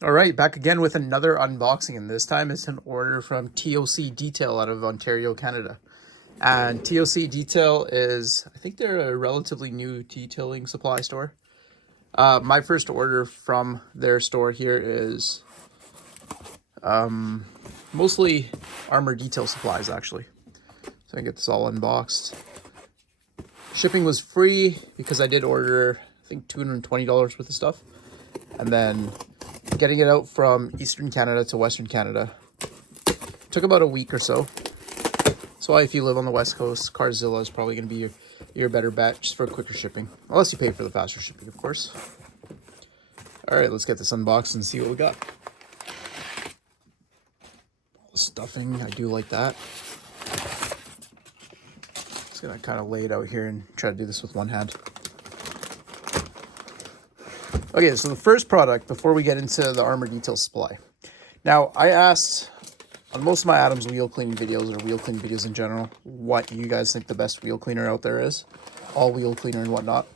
All right, back again with another unboxing, and this time it's an order from TOC Detail out of Ontario, Canada. And TOC Detail is, I think they're a relatively new detailing supply store. My first order from their store here is mostly Armour detail supplies, actually. So I can get this all unboxed. Shipping was free because I did order, I think, $220 worth of stuff. And then getting it out from Eastern Canada to Western Canada took about a week or so. So if you live on the West Coast, Carzilla is probably going to be your better bet just for quicker shipping. Unless you pay for the faster shipping, of course. All right, let's get this unboxed and see what we got. All the stuffing, I do like that. Just going to kind of lay it out here and try to do this with one hand. Okay, so the first product, before we get into the Armour detail supply. Now, I asked on most of my Adams wheel cleaning videos, or wheel cleaning videos in general, what you guys think the best wheel cleaner out there is. All wheel cleaner and whatnot.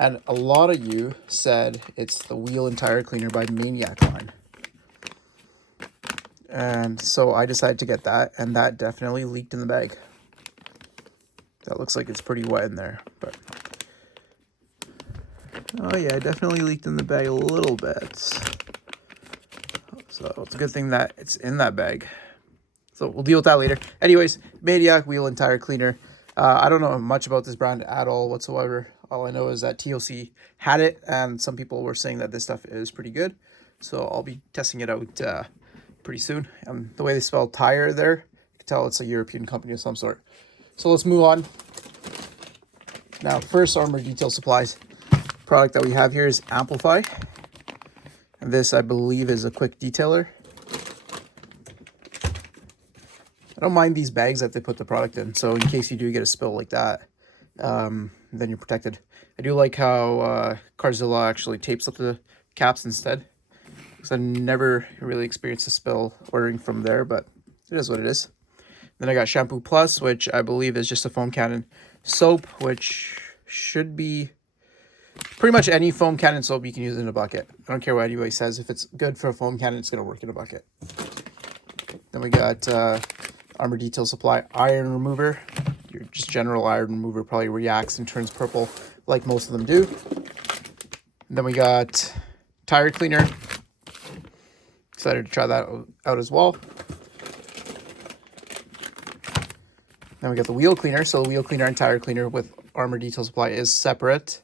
And a lot of you said it's the wheel and tire cleaner by Maniac line. And so I decided to get that, and that definitely leaked in the bag. That looks like it's pretty wet in there, but... oh yeah, it definitely leaked in the bag a little bit. So it's a good thing that it's in that bag. So we'll deal with that later. Anyways, Maniac wheel and tire cleaner. I don't know much about this brand at all whatsoever. All I know is that TOC had it, and some people were saying that this stuff is pretty good. So I'll be testing it out pretty soon. The way they spell tire there, you can tell it's a European company of some sort. So let's move on. Now, first Armour detail supplies. Product that we have here is Amplify, and this I believe is a quick detailer. I don't mind these bags that they put the product in, so in case you do get a spill like that, then you're protected. I do like how Carzilla actually tapes up the caps instead, because I never really experienced a spill ordering from there, but it is what it is. Then I got Shampoo Plus, which I believe is just a foam cannon soap, which should be pretty much any foam cannon soap you can use in a bucket. I don't care what anybody says. If it's good for a foam cannon, it's going to work in a bucket. Then we got Armour Detail Supply Iron Remover. Your just general iron remover probably reacts and turns purple like most of them do. And then we got Tire Cleaner. Excited to try that out as well. Then we got the Wheel Cleaner. So the Wheel Cleaner and Tire Cleaner with Armour Detail Supply is separate.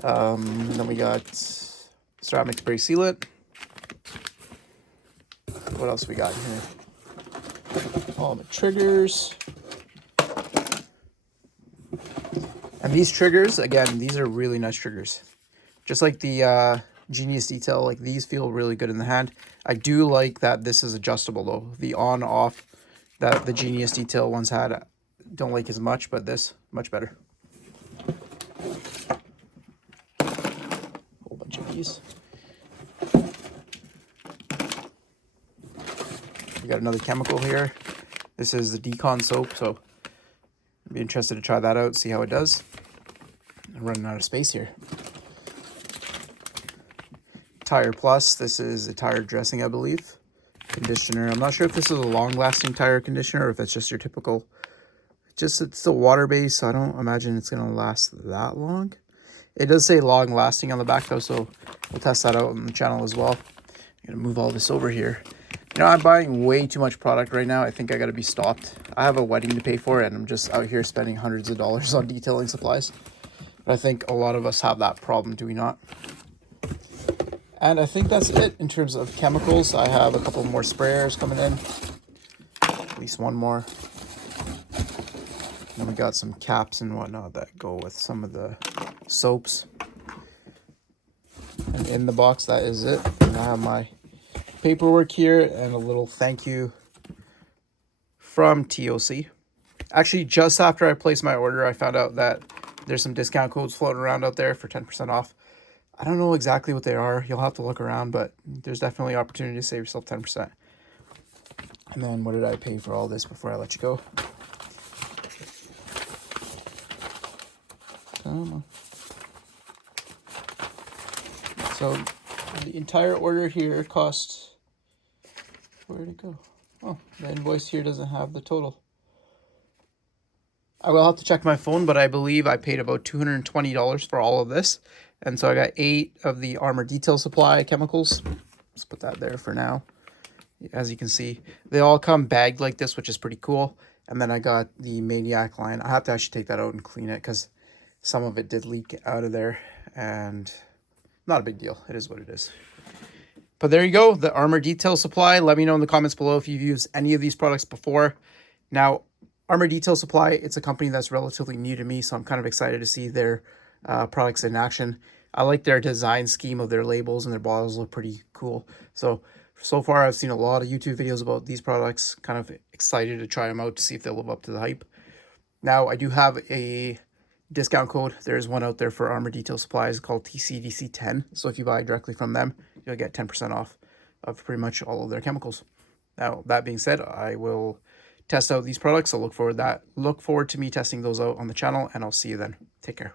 Then we got ceramic spray sealant. What else we got here? All the triggers. And these triggers, again, these are really nice triggers. Just like the Genius Detail, like these feel really good in the hand. I do like that this is adjustable though. The on-off that the Genius Detail ones had, don't like as much, but this, much better. These. We got another chemical here. This is the Decon soap, so I'd be interested to try that out, see how it does. I'm running out of space here. Tire Plus, this is a tire dressing, I believe. Conditioner, I'm not sure if this is a long-lasting tire conditioner or if it's just your typical, it's still water-based, so I don't imagine it's going to last that long. It does say long-lasting on the back, though, so we'll test that out on the channel as well. I'm going to move all this over here. You know, I'm buying way too much product right now. I think I got to be stopped. I have a wedding to pay for, and I'm just out here spending hundreds of dollars on detailing supplies. But I think a lot of us have that problem, do we not? And I think that's it in terms of chemicals. I have a couple more sprayers coming in. At least one more. Then we got some caps and whatnot that go with some of the soaps. And in the box, that is it. And I have my paperwork here and a little thank you from TOC. Actually, just after I placed my order, I found out that there's some discount codes floating around out there for 10% off. I don't know exactly what they are. You'll have to look around, but there's definitely opportunity to save yourself 10%. And then what did I pay for all this before I let you go? Come on. So The entire order here cost, where'd it go? Oh, the invoice here doesn't have the total. I will have to check my phone, but I believe I paid about $220 for all of this. And so I got 8 of the Armour Detail Supply chemicals. Let's put that there for now. As you can see, they all come bagged like this, which is pretty cool. And then I got the Maniac line. I have to actually take that out and clean it because some of it did leak out of there. And not a big deal. It is what it is. But there you go, the Armour Detail Supply. Let me know in the comments below if you've used any of these products before. Now, Armour Detail Supply, it's a company that's relatively new to me, so I'm kind of excited to see their products in action. I like their design scheme of their labels, and their bottles look pretty cool. So far I've seen a lot of YouTube videos about these products. Kind of excited to try them out to see if they live up to the hype. Now, I do have a discount code. There's one out there for Armour Detail Supplies called TCDC10. So if you buy directly from them, you'll get 10% off of pretty much all of their chemicals. Now, that being said, I will test out these products. So look forward to me testing those out on the channel, and I'll see you then. Take care.